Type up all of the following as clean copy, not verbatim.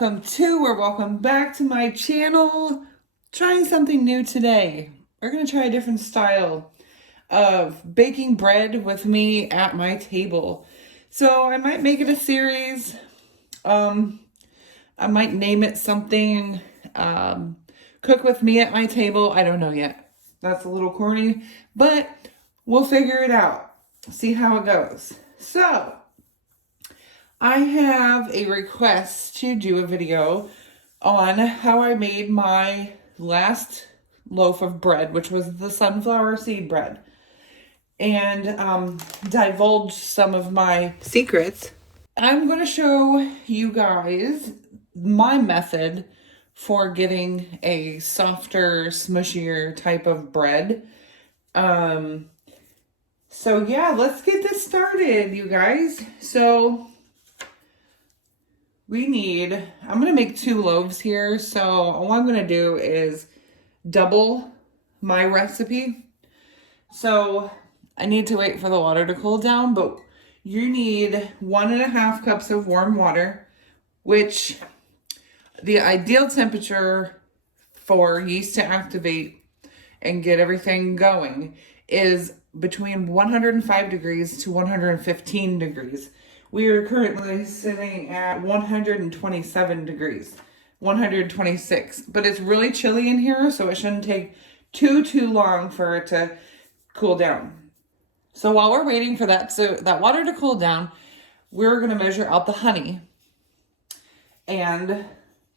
welcome back to my channel. Trying something new today. We're going to try a different style of baking bread with me at my table. So I might make it a series. I might name it something. Cook with me at my table. I don't know yet. That's a little corny, but we'll figure it out. See how it goes. So I have a request to do a video on how I made my last loaf of bread, which was the sunflower seed bread, and divulge some of my secrets. I'm going to show you guys my method for getting a softer, smushier type of bread. So yeah, let's get this started, you guys. So I'm going to make 2 loaves here. So all I'm going to do is double my recipe. So I need to wait for the water to cool down, but you need 1.5 cups of warm water, which the ideal temperature for yeast to activate and get everything going is between 105 degrees to 115 degrees. We are currently sitting at 127 degrees, 126, but it's really chilly in here, so it shouldn't take too long for it to cool down. So while we're waiting for that water to cool down, we're going to measure out the honey and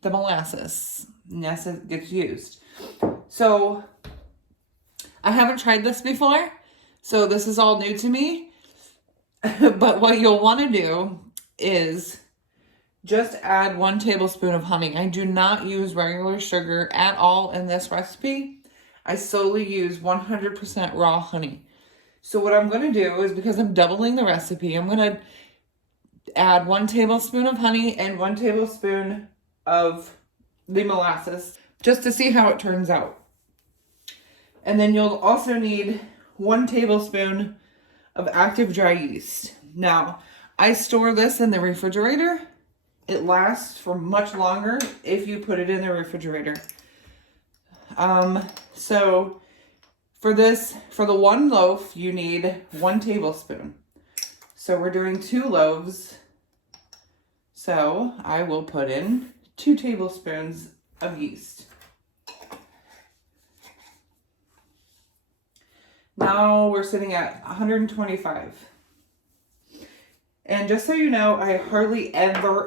the molasses as it gets used. So I haven't tried this before, so this is all new to me. But what you'll want to do is just add 1 tablespoon of honey. I do not use regular sugar at all in this recipe. I solely use 100% raw honey. So what I'm going to do is, because I'm doubling the recipe, I'm going to add 1 tablespoon of honey and 1 tablespoon of the molasses just to see how it turns out. And then you'll also need 1 tablespoon of active dry yeast. Now, I store this in the refrigerator. It lasts for much longer if you put it in the refrigerator. So for the 1 loaf, you need 1 tablespoon. So we're doing 2 loaves. So I will put in 2 tablespoons of yeast. Now we're sitting at 125. And just so you know, I hardly ever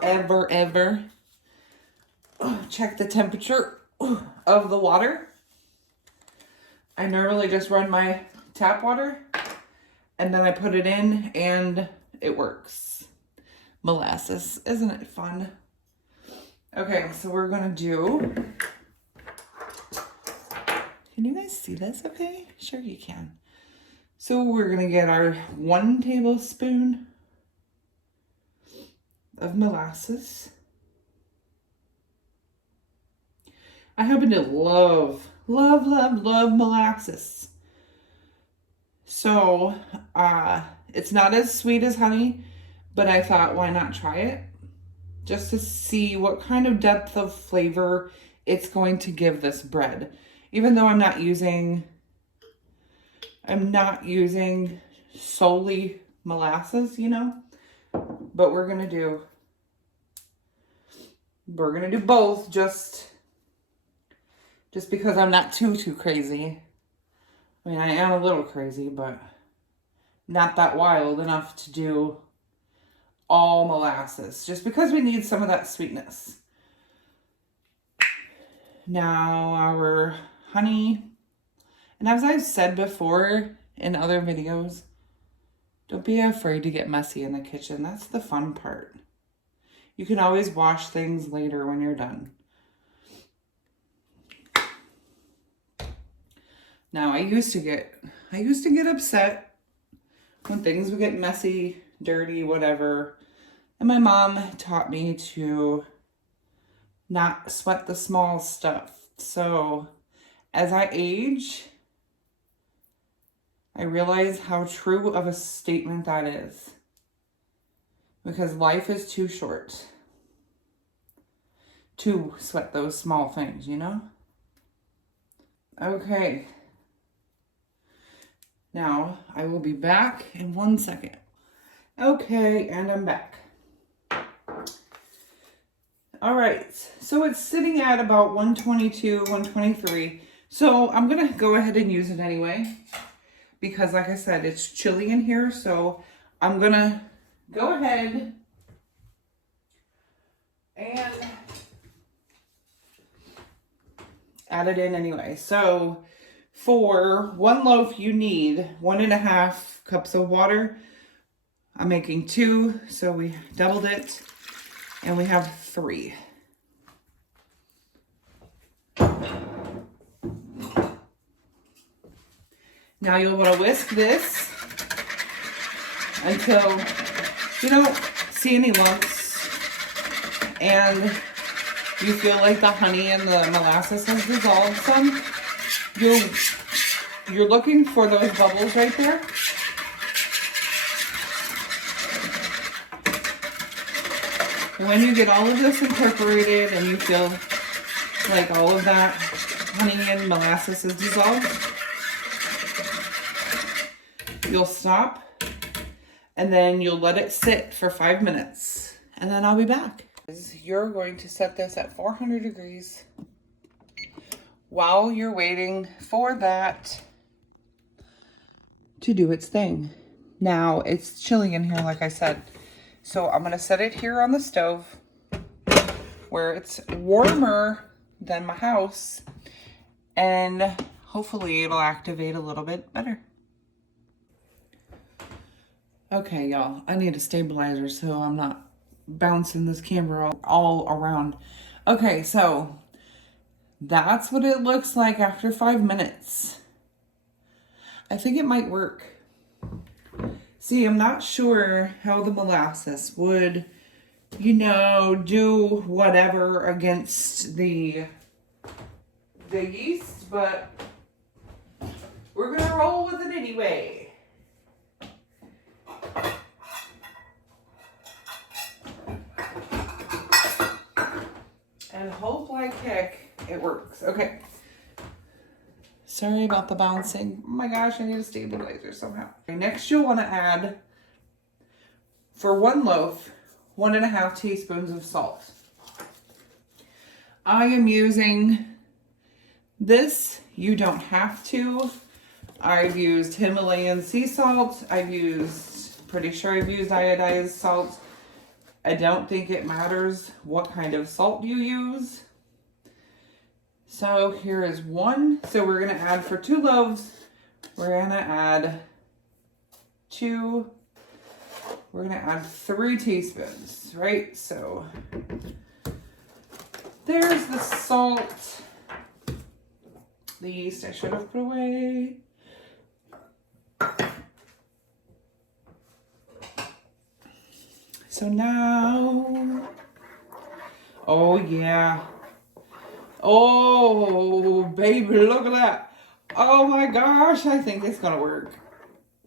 check the temperature of the water. I normally just run my tap water and then I put it in and it works. Molasses, isn't it fun? Okay, so we're gonna do, can you guys see this okay? Sure you can. So we're gonna get our 1 tablespoon of molasses. I happen to love molasses. So it's not as sweet as honey, but I thought, why not try it? Just to see what kind of depth of flavor it's going to give this bread. Even though I'm not using solely molasses, you know, but we're gonna do both just because I'm not too crazy. I mean, I am a little crazy, but not that wild enough to do all molasses, just because we need some of that sweetness. Now our honey, and as I've said before in other videos, don't be afraid to get messy in the kitchen. That's the fun part. You can always wash things later when you're done. Now I used to get upset when things would get messy, dirty, whatever. And my mom taught me to not sweat the small stuff. So as I age, I realize how true of a statement that is. Because life is too short. to sweat those small things, you know? Okay. Now, I will be back in 1 second. Okay, and I'm back. All right, so it's sitting at about 122, 123. So I'm gonna go ahead and use it anyway, because like I said, it's chilly in here. So I'm gonna go ahead and add it in anyway. So for 1 loaf, you need 1.5 cups of water. I'm making 2, so we doubled it, and we have 3. Now you'll want to whisk this until you don't see any lumps and you feel like the honey and the molasses has dissolved some. You're looking for those bubbles right there. When you get all of this incorporated and you feel like all of that honey and molasses is dissolved, you'll stop and then you'll let it sit for 5 minutes and then I'll be back. You're going to set this at 400 degrees while you're waiting for that to do its thing. Now it's chilly in here, like I said. So I'm gonna set it here on the stove where it's warmer than my house, and hopefully it'll activate a little bit better. Okay, y'all, I need a stabilizer so I'm not bouncing this camera all around. Okay, so that's what it looks like after 5 minutes. I think it might work. See, I'm not sure how the molasses would, you know, do whatever against the yeast, but we're gonna roll with it anyway. And hope like heck it works. Okay. Sorry about the bouncing. Oh my gosh, I need a stabilizer somehow. Okay, next you'll want to add, for 1 loaf, 1.5 teaspoons of salt. I am using this. You don't have to. I've used Himalayan sea salt. Pretty sure I've used iodized salt. I don't think it matters what kind of salt you use. So here is 1. So we're going to add for 2 loaves. We're going to add 2. We're going to add 3 teaspoons, right? So there's the salt. The yeast I should have put away. So now, oh yeah. Oh, baby, look at that. Oh my gosh, I think it's gonna work.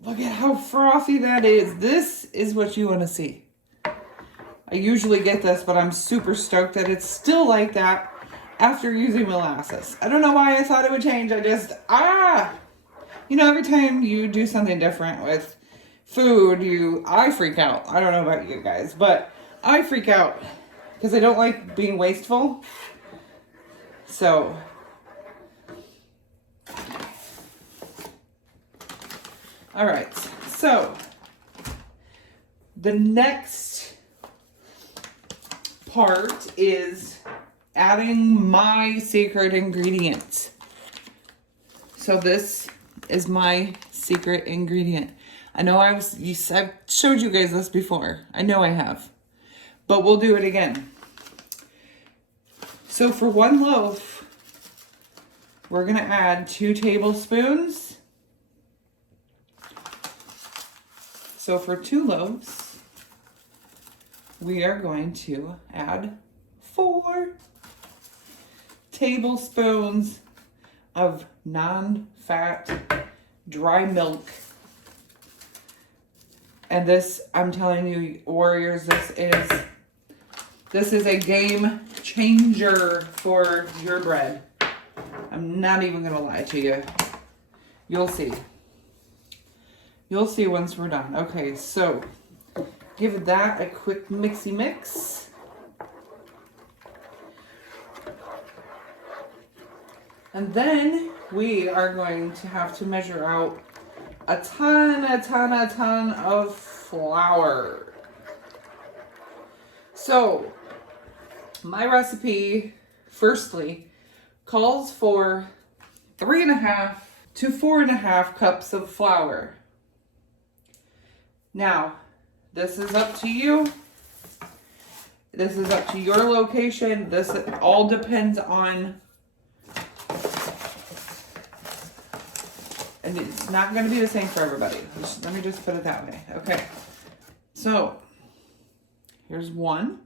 Look at how frothy that is. This is what you want to see. I usually get this, but I'm super stoked that it's still like that after using molasses. I don't know why I thought it would change. You know, every time you do something different with food, I freak out. I don't know about you guys, but I freak out because I don't like being wasteful. So, all right, so the next part is adding my secret ingredient. So this is my secret ingredient. I know I've showed you guys this before. I know I have, but we'll do it again. So for 1 loaf, we're gonna add 2 tablespoons. So for 2 loaves, we are going to add 4 tablespoons of non-fat dry milk. And this, I'm telling you, warriors, this is This is a game changer for your bread. I'm not even gonna lie to you. You'll see. You'll see once we're done. Okay, so give that a quick mixy mix. And then we are going to have to measure out a ton of flour. So, my recipe, firstly, calls for 3.5 to 4.5 cups of flour. Now, this is up to you. This is up to your location. This all depends on, and it's not going to be the same for everybody. Let me just put it that way. Okay. So, here's one.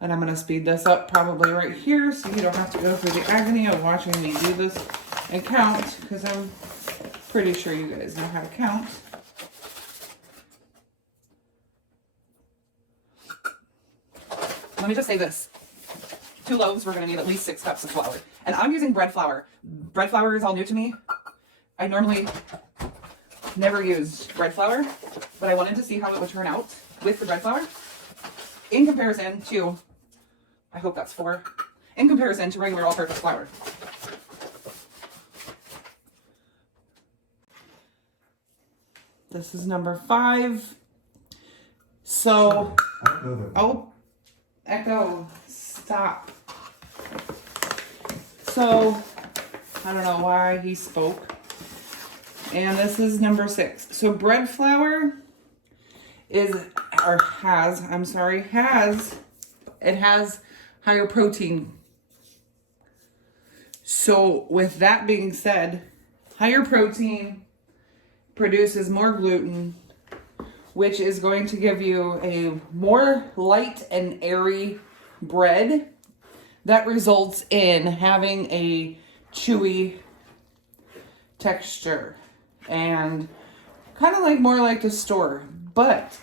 And I'm going to speed this up probably right here so you don't have to go through the agony of watching me do this and count, because I'm pretty sure you guys know how to count. Let me just say this. 2 loaves, we're going to need at least 6 cups of flour. And I'm using bread flour. Bread flour is all new to me. I normally never used bread flour, but I wanted to see how it would turn out with the bread flour in comparison to, I hope that's 4, in comparison to regular all-purpose flour. This is number 5. So, oh, echo, stop. So, I don't know why he spoke. And this is number 6. So bread flour has higher protein. So with that being said, higher protein produces more gluten, which is going to give you a more light and airy bread that results in having a chewy texture and kind of like more like the store. But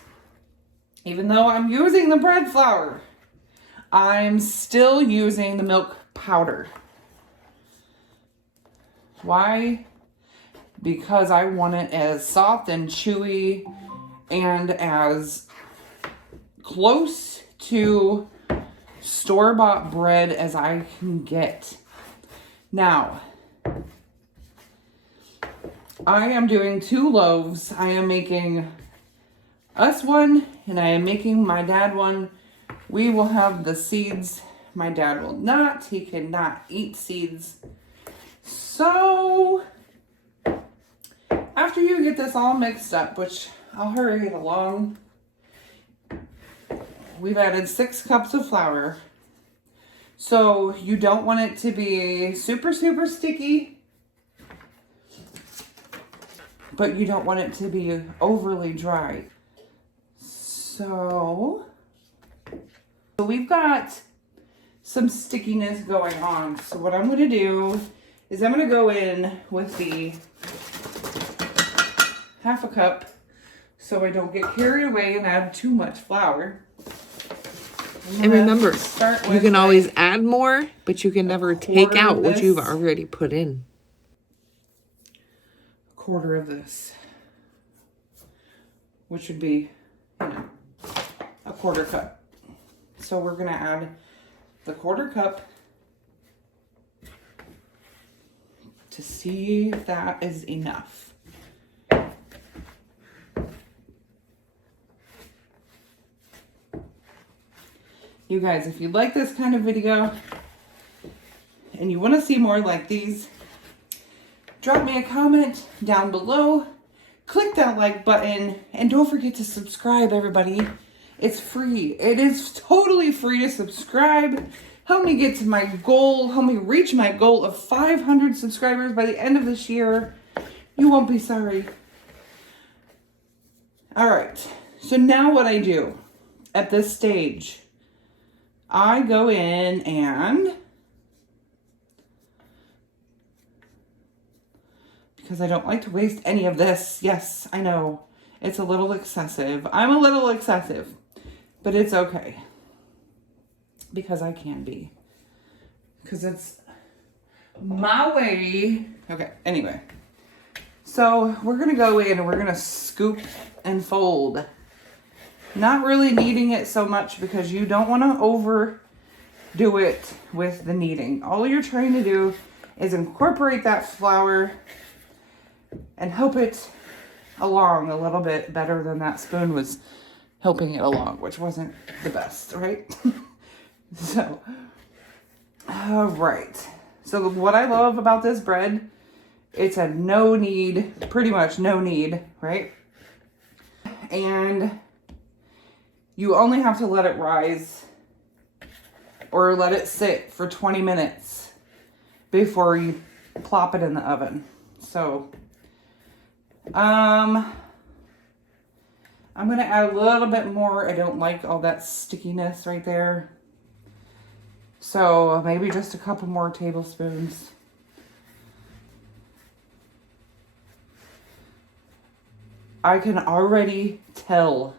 even though I'm using the bread flour, I'm still using the milk powder. Why? Because I want it as soft and chewy and as close to store-bought bread as I can get. Now, I am doing 2 loaves. I am making us one, and I am making my dad one. We will have the seeds. My dad will not. He cannot eat seeds. So, after you get this all mixed up, which I'll hurry it along, we've added 6 cups of flour. So, you don't want it to be super sticky, but you don't want it to be overly dry. So we've got some stickiness going on. So what I'm going to do is I'm going to go in with the 1/2 cup so I don't get carried away and add too much flour. And remember, you can always add more, but you can never take out what you've already put in. 1/4 of this, which would be, a 1/4 cup. So we're going to add the 1/4 cup to see if that is enough. You guys, if you like this kind of video and you want to see more like these, drop me a comment down below, click that like button, and don't forget to subscribe, everybody. It's free. It is totally free to subscribe. Help me get to my goal. Help me reach my goal of 500 subscribers by the end of this year. You won't be sorry. All right. So now what I do at this stage, I go in and, because I don't like to waste any of this. Yes, I know. It's a little excessive. I'm a little excessive, but it's okay. because I can be. Because it's my way. Okay, anyway. So we're going to go in and we're going to scoop and fold. Not really kneading it so much because you don't want to overdo it with the kneading. All you're trying to do is incorporate that flour and help it along a little bit better than that spoon was helping it along, which wasn't the best, right? So, all right. So what I love about this bread, it's a no knead, pretty much no knead, right? And you only have to let it rise or let it sit for 20 minutes before you plop it in the oven. So, I'm going to add a little bit more. I don't like all that stickiness right there. So maybe just a couple more tablespoons. I can already tell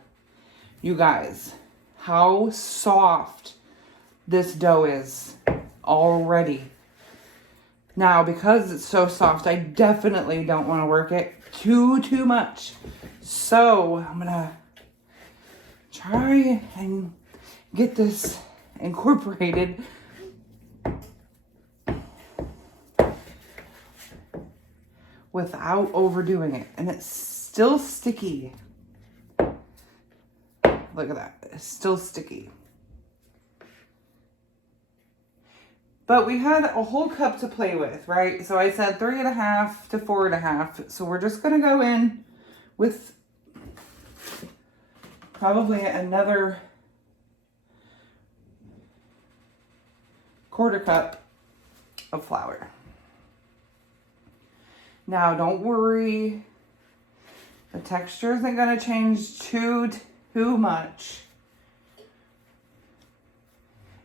you guys how soft this dough is already. Now, because it's so soft, I definitely don't want to work it too much. So I'm gonna try and get this incorporated without overdoing it. And it's still sticky. Look at that, it's still sticky. But we had a whole cup to play with, right? So I said 3.5 to 4.5. So we're just gonna go in with probably another 1/4 cup of flour. Now don't worry, the texture isn't gonna change too much.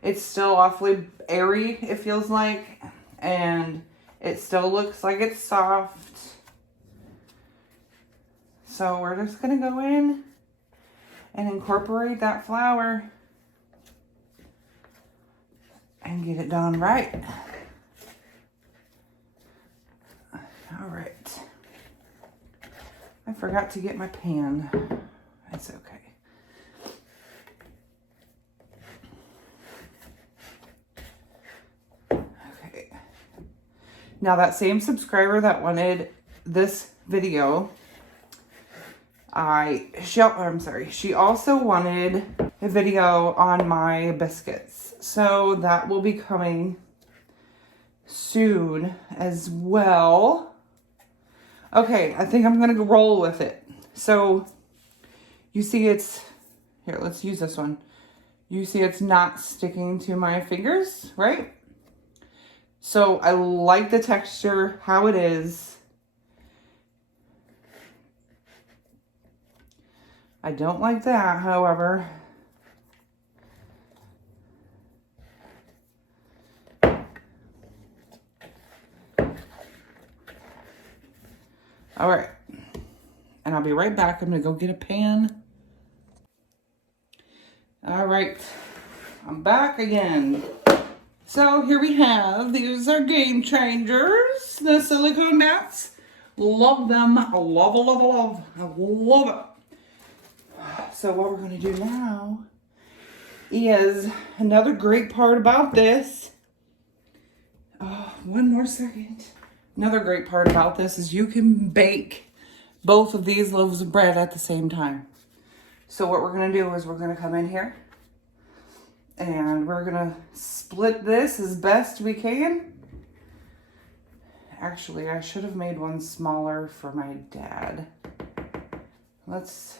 It's still awfully airy, it feels like, and it still looks like it's soft. So we're just gonna go in and incorporate that flour and get it done right. All right. I forgot to get my pan. It's okay. Now that same subscriber that wanted this video, she also wanted a video on my biscuits. So that will be coming soon as well. Okay, I think I'm gonna roll with it. So you see it's, here, let's use this one. You see it's not sticking to my fingers, right? So I like the texture, how it is. I don't like that, however. All right, and I'll be right back. I'm gonna go get a pan. All right, I'm back again. So here we have, these are game changers, the silicone mats. Love them, love. I love it. So what we're gonna do now is, another great part about this, one more second. Another great part about this is you can bake both of these loaves of bread at the same time. So what we're gonna do is we're gonna come in here and we're gonna split this as best we can. Actually, I should have made one smaller for my dad. Let's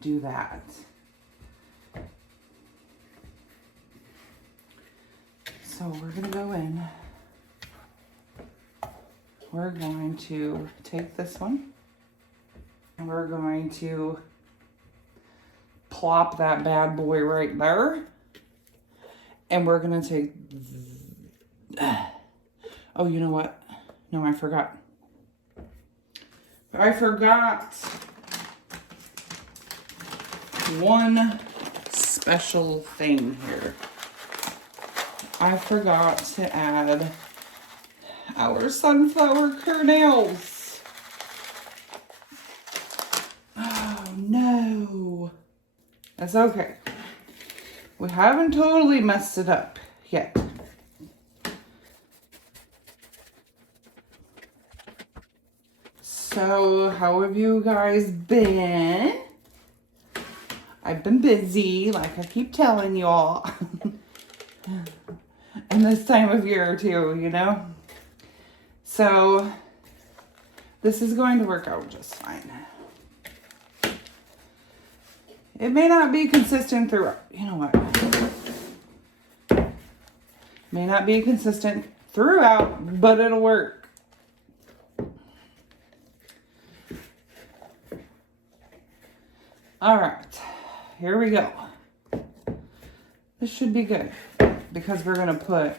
do that. So we're gonna go in. We're going to take this one and we're going to plop that bad boy right there. And we're gonna take, oh, you know what? No, I forgot. One special thing here. I forgot to add our sunflower kernels. Oh no. That's okay. We haven't totally messed it up yet. So, how have you guys been? I've been busy, like I keep telling y'all. And this time of year too, you know? So, this is going to work out just fine. It may not be consistent throughout. You know what? May not be consistent throughout, but it'll work. All right, here we go. This should be good because we're gonna put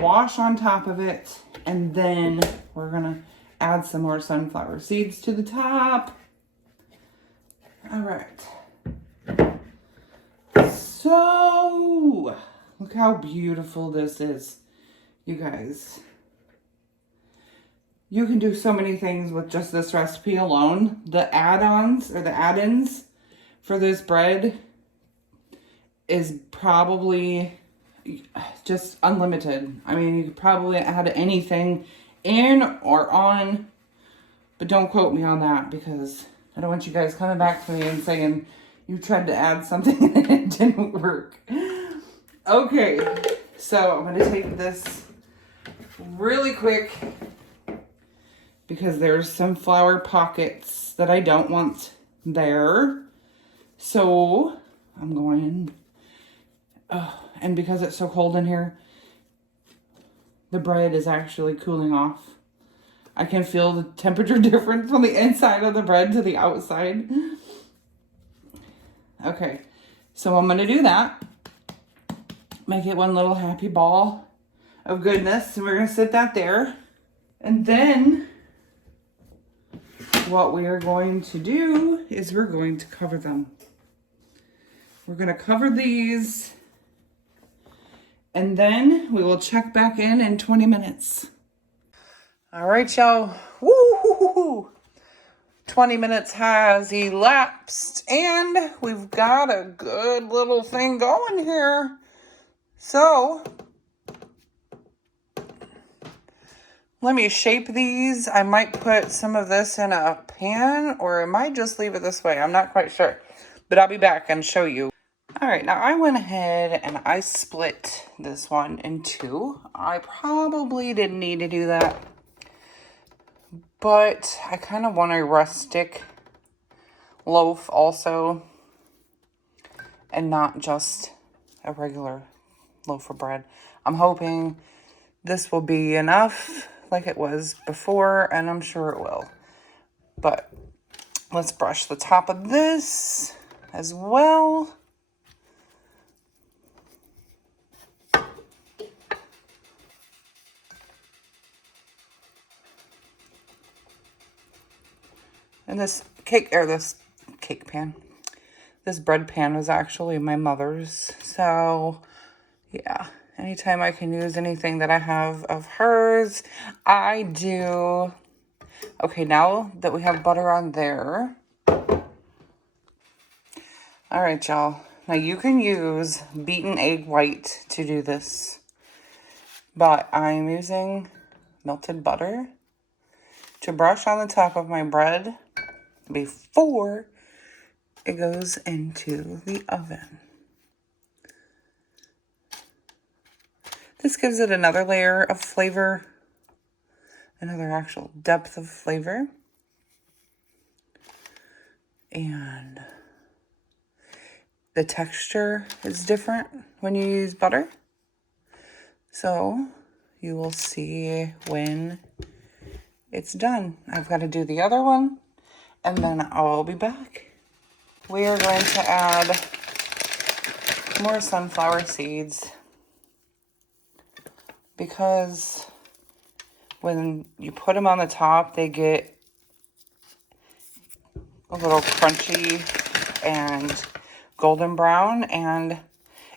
wash on top of it, and then we're gonna add some more sunflower seeds to the top. All right. So, look how beautiful this is, you guys. You can do so many things with just this recipe alone. The add-ons or the add-ins for this bread is probably just unlimited. I mean, you could probably add anything in or on, but don't quote me on that because I don't want you guys coming back to me and saying you tried to add something and it didn't work. Okay, so I'm going to take this really quick because there's some flour pockets that I don't want there. So I'm going, and because it's so cold in here, the bread is actually cooling off. I can feel the temperature difference from the inside of the bread to the outside. Okay, so I'm gonna do that. Make it one little happy ball of goodness, and we're gonna sit that there. And then what we are going to do is we're going to cover them. We're going to cover these, and then we will check back in 20 minutes. All right, y'all. Woo! 20 minutes has elapsed, and we've got a good little thing going here. So, let me shape these. I might put some of this in a pan, or I might just leave it this way. I'm not quite sure, but I'll be back and show you. All right, now I went ahead and I split this one in two. I probably didn't need to do that, but I kind of want a rustic loaf also, and not just a regular loaf of bread. I'm hoping this will be enough like it was before, and I'm sure it will. But let's brush the top of this as well. And this cake pan, this bread pan was actually my mother's. So yeah, anytime I can use anything that I have of hers, I do. Okay, now that we have butter on there. All right, y'all. Now you can use beaten egg white to do this, but I'm using melted butter to brush on the top of my bread before it goes into the oven. This gives it another layer of flavor, another actual depth of flavor. And the texture is different when you use butter. So you will see when it's done. I've got to do the other one, and then I'll be back. We are going to add more sunflower seeds because when you put them on the top, they get a little crunchy and golden brown, and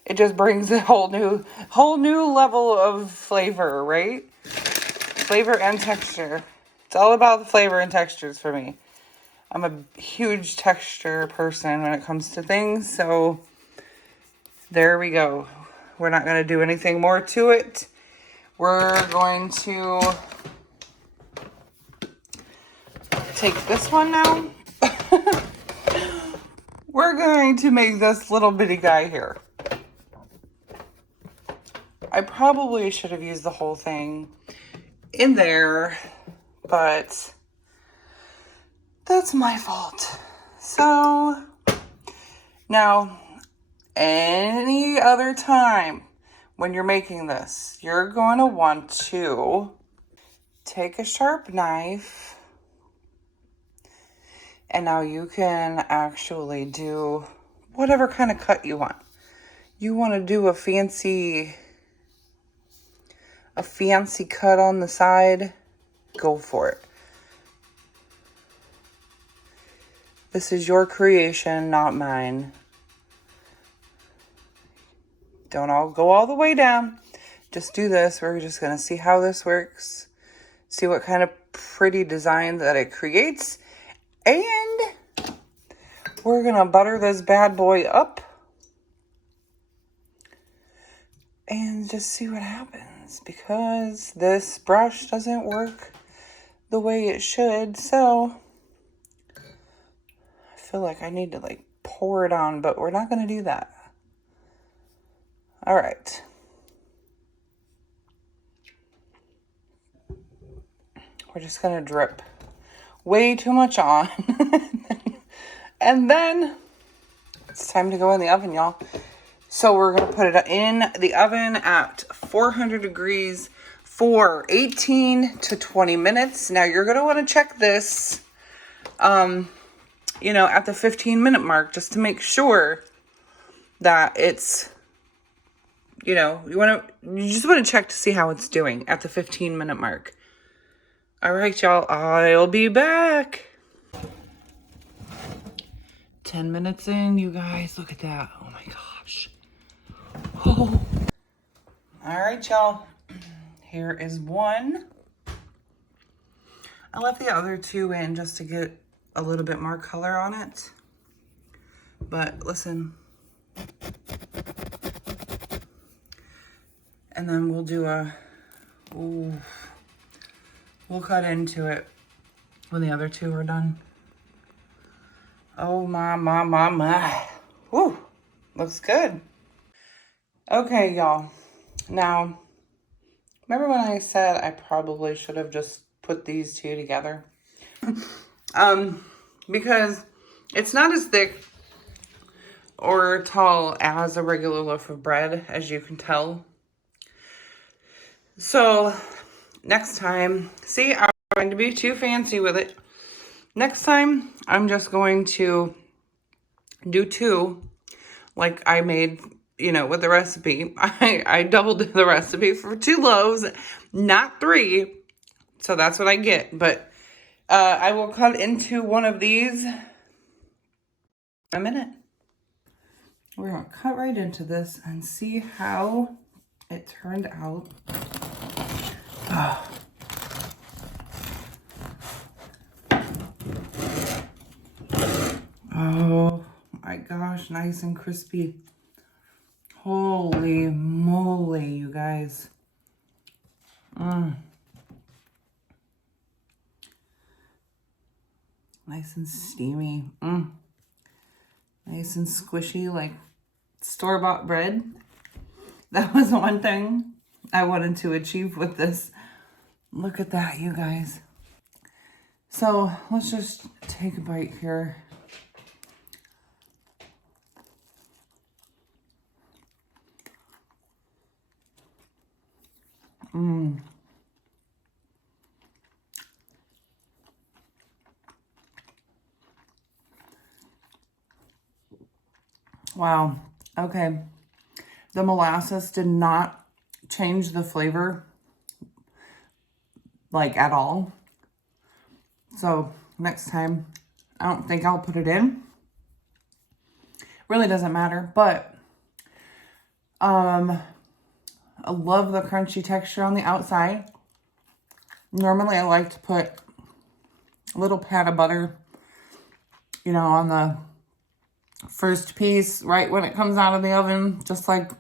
it just brings a whole new level of flavor, right? Flavor and texture. It's all about the flavor and textures for me. I'm a huge texture person when it comes to things, so there we go. We're not going to do anything more to it. We're going to take this one now. We're going to make this little bitty guy here. I probably should have used the whole thing in there, but that's my fault. So now, any other time when you're making this, you're going to want to take a sharp knife, and now you can actually do whatever kind of cut you want. You want to do a fancy cut on the side, go for it. This is your creation, not mine. Don't all go all the way down. Just do this. We're just going to see how this works. See what kind of pretty design that it creates. And we're going to butter this bad boy up. And just see what happens. Because this brush doesn't work the way it should. So I feel like I need to like pour it on. But we're not going to do that. All right. We're just going to drip way too much on. And then it's time to go in the oven, y'all. So we're going to put it in the oven at 400 degrees for 18 to 20 minutes. Now you're going to want to check this, at the 15-minute mark just to make sure that it's, you just want to check to see how it's doing at the 15-minute mark. All right, y'all, I'll be back. 10 minutes in, you guys, look at that. Oh my gosh. Oh. All right, y'all, here is one. I left the other two in just to get a little bit more color on it. But listen. And then we'll do we'll cut into it when the other two are done. Oh my. Woo, looks good. Okay, y'all. Now, remember when I said I probably should have just put these two together? Because it's not as thick or tall as a regular loaf of bread, as you can tell. So next time, see, I'm going to be too fancy with it. Next time, I'm just going to do two, like I made, with the recipe. I doubled the recipe for 2 loaves, not 3. So that's what I get. But I will cut into one of these in a minute. We're going to cut right into this and see how it turned out. Oh my gosh, nice and crispy. Holy moly, you guys. Nice and steamy. Nice and squishy, like store-bought bread. That was one thing I wanted to achieve with this. Look at that, you guys. So let's just take a bite here. Wow. Okay. The molasses did not change the flavor, like, at all. So next time, I don't think I'll put it in. Really doesn't matter, but I love the crunchy texture on the outside. Normally I like to put a little pat of butter, you know, on the first piece right when it comes out of the oven, just like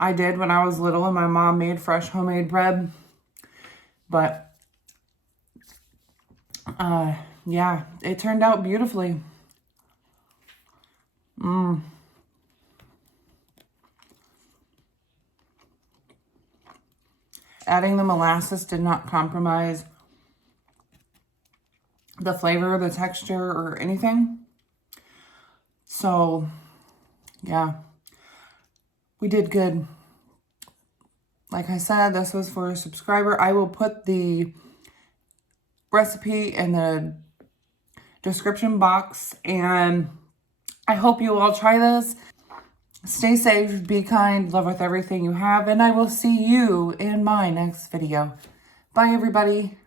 I did when I was little and my mom made fresh homemade bread. But yeah, it turned out beautifully. Adding the molasses did not compromise the flavor, the texture, or anything. So yeah, we did good. Like I said, this was for a subscriber. I will put the recipe in the description box, and I hope you all try this. Stay safe, be kind, love with everything you have, and I will see you in my next video. Bye, everybody.